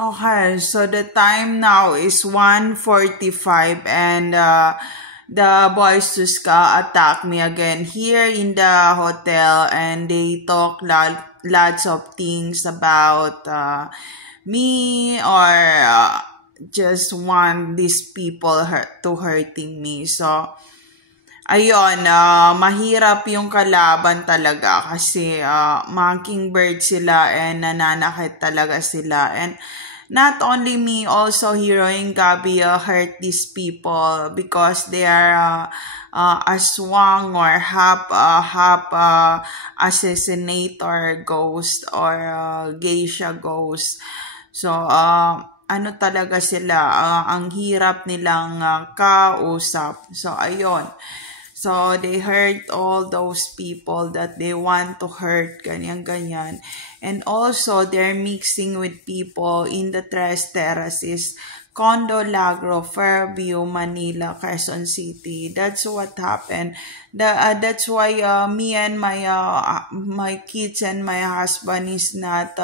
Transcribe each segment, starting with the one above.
Okay, so the time now is 1:45 and the boys to Ska attack me again here in the hotel and they talk lots of things about me or just want these people hurting me. So, ayun, mahirap yung kalaban talaga kasi mockingbird sila and nananakit talaga sila. And not only me, also Heroine Gabby hurt these people because they are aswang or half assassinator ghost or geisha ghost. So, ano talaga sila, ang hirap nilang kausap. So, ayun. So, they hurt all those people that they want to hurt, ganyan-ganyan. And also, they're mixing with people in the Tres Terraces, Condo Lagro, Fairview, Manila, Quezon City. That's what happened. That's why me and my kids and my husband is not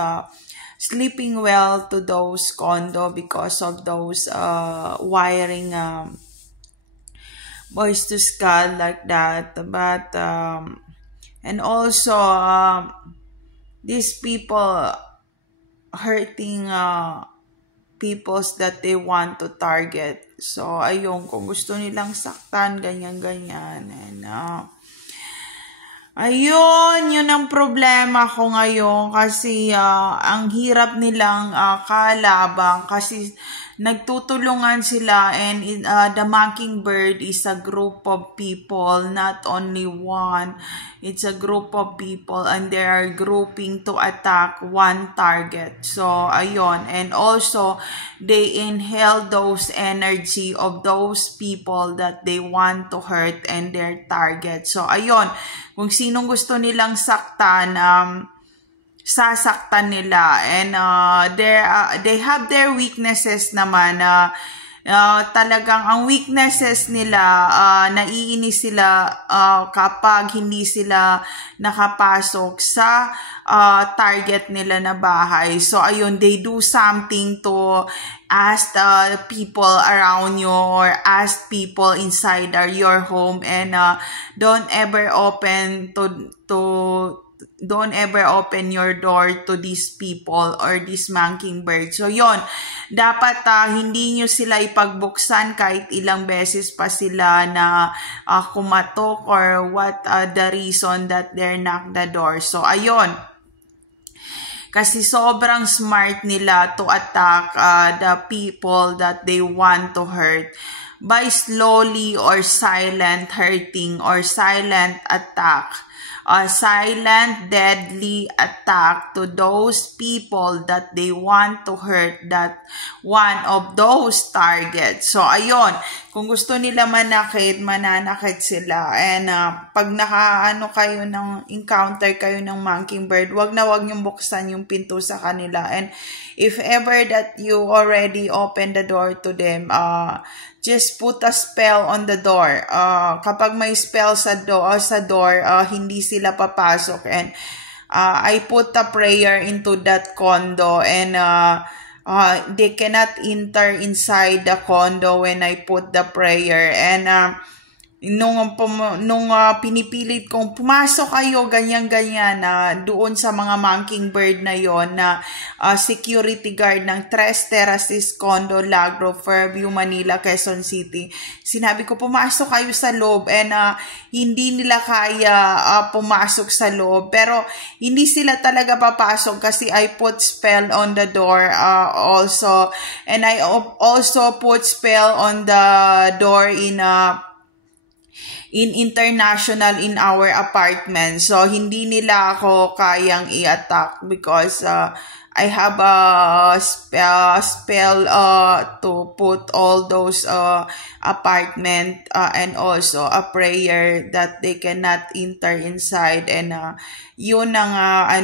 sleeping well to those condo because of those wiring boys to skull like that. But and also these people hurting peoples that they want to target. So ayun, kung gusto nilang saktan, ganyan-ganyan. And ayun, yun ang problema ko ngayon kasi ang hirap nilang kalaban kasi nagtutulungan sila and the mockingbird is a group of people, not only one. It's a group of people and they are grouping to attack one target. So, ayun. And also, they inhale those energy of those people that they want to hurt and their target. So, ayun. Kung sinong gusto nilang saktan, sasaktan nila. And they have their weaknesses naman. Talagang ang weaknesses nila, naiinis sila kapag hindi sila nakapasok sa target nila na bahay. So, ayun, they do something to ask people around you or ask people inside your home and don't ever open your door to these people or this mockingbird. So, yon, dapat hindi nyo sila ipagbuksan kahit ilang beses pa sila na kumatok or what the reason that they're knock the door. So, ayun. Kasi sobrang smart nila to attack the people that they want to hurt by slowly or silent hurting or silent attack. A silent, deadly attack to those people that they want to hurt, that one of those targets. So, ayun, kung gusto nila mananakit sila. And pag encounter kayo ng mockingbird, wag niyong buksan yung pinto sa kanila. And if ever that you already open the door to them, just put a spell on the door. Kapag may spell sa door, hindi sila papasok. And I put a prayer into that condo and they cannot enter inside the condo when I put the prayer. And nung pinipilit kong pumasok kayo, ganyan-ganyan, doon sa mga mockingbird na yon na security guard ng Tres Terraces, Condo Lagro, Fairview, Manila, Quezon City. Sinabi ko, pumasok kayo sa loob and hindi nila kaya pumasok sa loob. Pero hindi sila talaga papasok kasi I put spell on the door also. And I also put spell on the door in international in our apartment. So, hindi nila ako kayang i-attack because I have a spell to put all those apartment and also a prayer that they cannot enter inside. And yun ang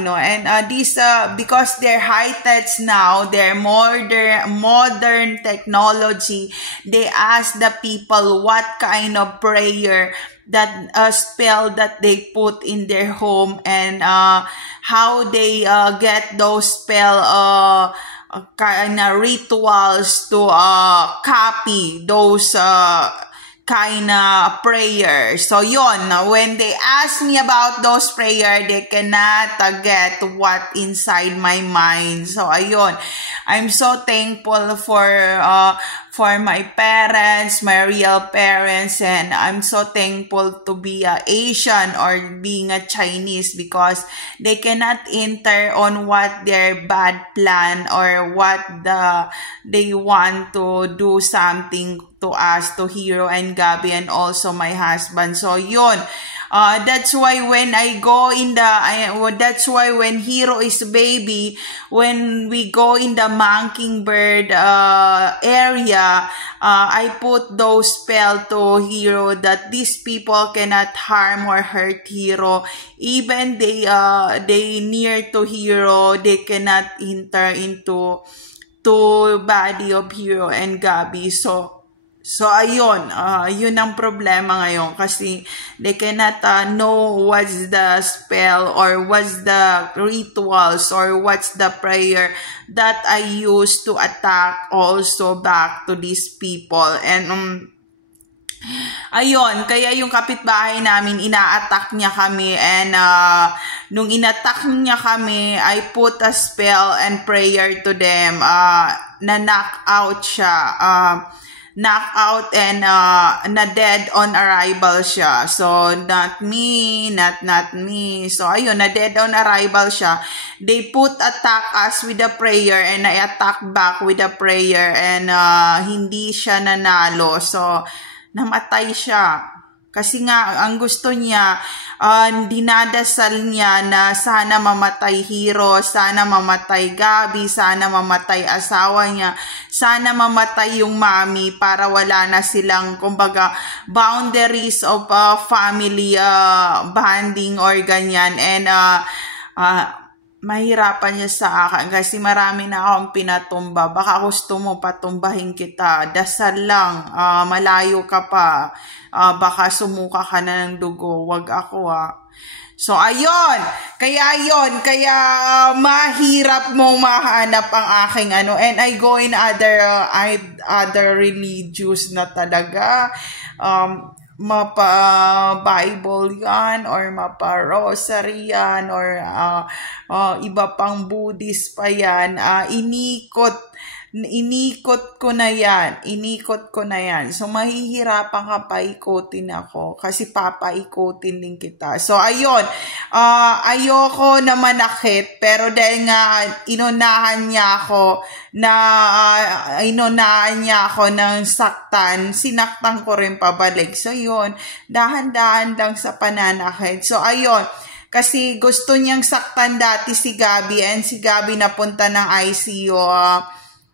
and this because they're high-tech now, they're modern technology, they ask the people what kind of prayer that spell that they put in their home and how they get those spell kind of rituals to copy those kind of prayers. So yun, when they ask me about those prayer, they cannot get what inside my mind. So ayun, I'm so thankful for my parents, my real parents, and I'm so thankful to be Asian or being a Chinese, because they cannot enter on what their bad plan or what they want to do something to us, to Hero and Gabby, and also my husband. So yun, that's why when I go in that's why when Hero is baby, when we go in the Mockingbird area, I put those spell to Hero that these people cannot harm or hurt Hero. Even they near to Hero, they cannot enter into body of Hero and Gabby. So ayun, yun ang problema ngayon, kasi they cannot know what's the spell or what's the rituals or what's the prayer that I use to attack also back to these people. And ayun, kaya yung kapitbahay namin, ina-attack niya kami, and nung in-attack niya kami, I put a spell and prayer to them, na knock out siya, knockout and na dead on arrival siya. So not me. So ayun, na dead on arrival siya. They attack us with a prayer, and I attack back with a prayer, and hindi siya nanalo. So namatay siya. Kasi nga, ang gusto niya, dinadasal niya na sana mamatay Hero, sana mamatay Gabby, sana mamatay asawa niya, sana mamatay yung mami para wala na silang, kumbaga, boundaries of family bonding or ganyan. And mahirapan niya sa akin kasi marami na akong pinatumba. Baka gusto mo patumbahin kita. Dasal lang, malayo ka pa. Baka sumuka ka na ng dugo. Wag ako So ayun, kaya mahirap mong mahanap ang aking ano, and I go in other religious na talaga, mapa-Bible yan or mapa-rosary yan or iba pang Buddhist pa yan, inikot ko na yan. So, mahihirapan ka paikutin ako kasi papaikutin din kita. So, ayun, ayoko na manakit, pero dahil nga inunahan niya ako ng saktan, sinaktan ko rin pabalik. So, yun, dahan-dahan lang sa pananakit. So, ayun, kasi gusto niyang saktan dati si Gabby, and si Gabby napunta ng ICU.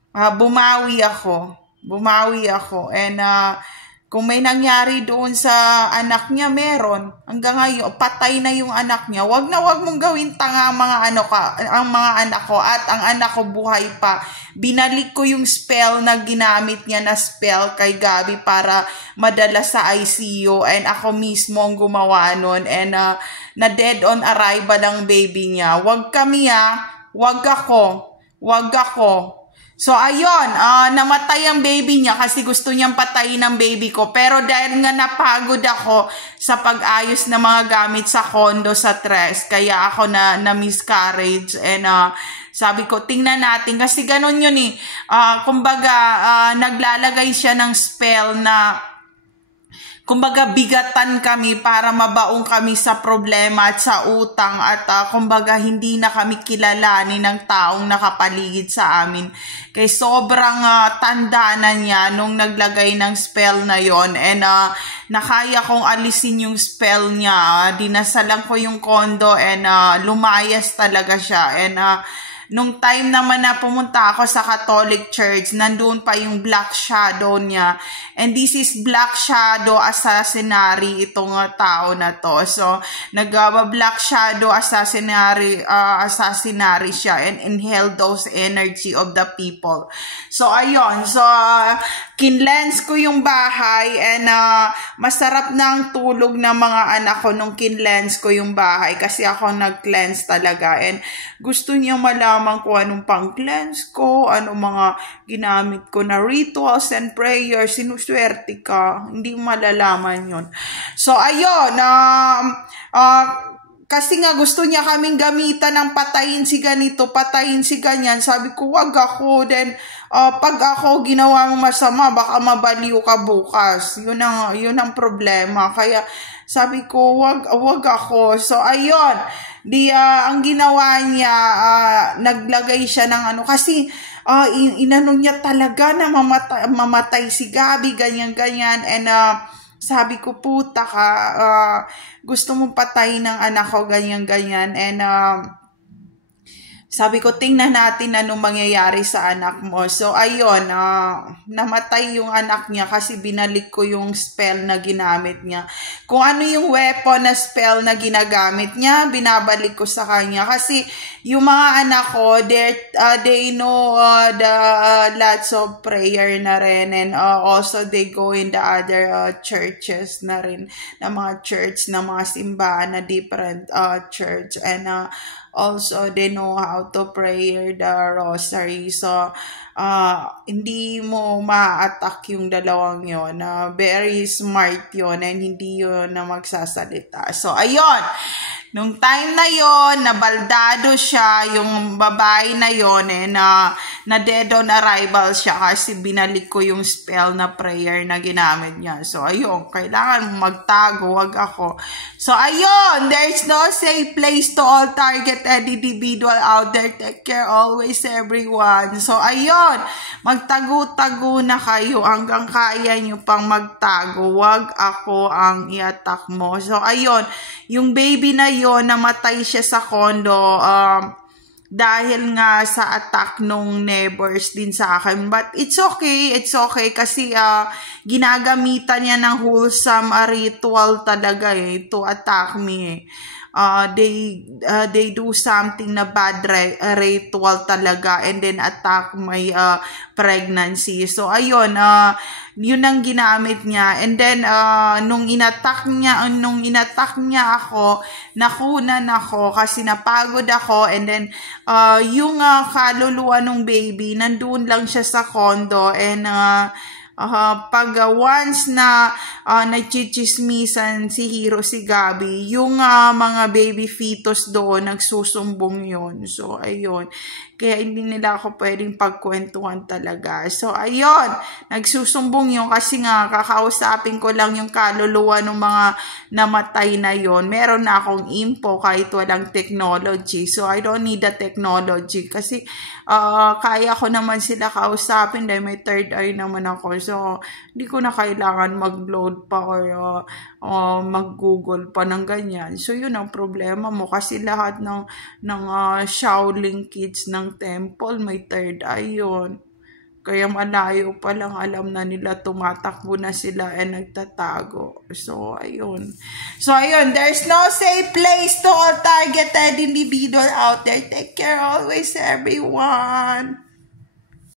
Bumawi ako, and kung may nangyari doon sa anak niya, meron. Hanggang ngayon, patay na yung anak niya. Wag mong gawin tanga ang mga anak ko, at ang anak ko buhay pa. Binalik ko yung spell na ginamit niya na spell kay Gabby para madala sa ICU, and ako mismo ang gumawa nun, and na dead on arrival ang baby niya. Wag kami wag ako. So, ayun, namatay ang baby niya kasi gusto niyang patayin ang baby ko. Pero dahil nga napagod ako sa pag-ayos ng mga gamit sa condo sa Tres, kaya ako na miscarriage. And sabi ko, tingnan natin. Kasi ganun yun kumbaga, naglalagay siya ng spell na, kumbaga, bigatan kami para mabaong kami sa problema at sa utang, at kumbaga hindi na kami kilalanin ng taong nakapaligid sa amin. Kaya sobrang tanda na niya nung naglagay ng spell na yon, and nakaya kong alisin yung spell niya. Dinasalan ko yung condo, and lumayas talaga siya. And nung time naman na pumunta ako sa Catholic Church, nandun pa yung black shadow niya. And this is black shadow assassinary, itong tao na to. So, black shadow assassinary siya, and inhale those energy of the people. So, ayun. So, kinlens ko yung bahay, and masarap na ang tulog ng mga anak ko nung kinlens ko yung bahay kasi ako nag-cleanse talaga. And gusto niya malaman malalaman ko anong pang-cleanse ko, anong mga ginamit ko na rituals and prayers, sinuswerte ka, hindi mo malalaman yun. So, ayun, kasi nga gusto niya kaming gamitan ng patayin si ganito, patayin si ganyan. Sabi ko, wag ako. Then, pag ako ginawa mo masama, baka mabaliw ka bukas. Yun ang problema. Kaya, sabi ko, wag ako. So, ayun. Ang ginawa niya, naglagay siya ng ano. Kasi, inano niya talaga na mamatay si Gabi, ganyan-ganyan. And, sabi ko, puta ka, gusto mong patayin ng anak ko, ganyan-ganyan. And sabi ko, tingnan natin anong mangyayari sa anak mo. So, ayun, namatay yung anak niya kasi binalik ko yung spell na ginamit niya. Kung ano yung weapon na spell na ginagamit niya, binabalik ko sa kanya. Kasi yung mga anak ko, they know the lots of prayer na rin. And also, they go in the other churches na rin. Na mga church, na mga simbahan na different church. And also, they know how to pray the rosary. So, hindi mo ma-attack yung dalawang yon. Very smart yon and hindi yun na magsasalita. So, ayun. Nung time na yon, nabaldado siya, yung babae na yon, na dead on arrival siya kasi binalik ko yung spell na prayer na ginamit niya. So, ayun, kailangan magtago, wag ako. So, ayun, there's no safe place to all targeted individual out there. Take care always, everyone. So, ayun, magtago-tago na kayo hanggang kaya nyo pang magtago. Wag ako ang i-attack mo. So, ayun, yung baby na yon, namatay siya sa condo dahil nga sa attack nung neighbors din sa akin. But it's okay kasi ginagamitan niya ng wholesome ritual talaga to attack me. They do something na bad ritual talaga and then attack my pregnancy. So ayun, yun ang ginamit niya. And then nung inattack niya ako, nakunan ako kasi napagod ako. And then yung kaluluwa ng baby nandun lang siya sa condo. And pag once na nagchichismisan si Hero, si Gabi, yung mga baby fetus doon, nagsusumbong yun. So, ayun. Kaya hindi nila ako pwedeng pagkwentuhan talaga. So, ayun. Nagsusumbong yun kasi nga kakausapin ko lang yung kaluluwa ng mga namatay na yun. Meron na akong info kahit walang technology. So, I don't need the technology kasi kaya ko naman sila kausapin dahil may third eye naman ako. So, hindi ko na kailangan mag-load pa or mag-google pa ng ganyan. So, yun ang problema mo kasi lahat ng Shaolin kids ng temple may third eye yun. Kaya malayo pa lang alam na nila, tumatakbo na sila and nagtatago. So, ayun. There's no safe place to all targeted individual out there. Take care always, everyone.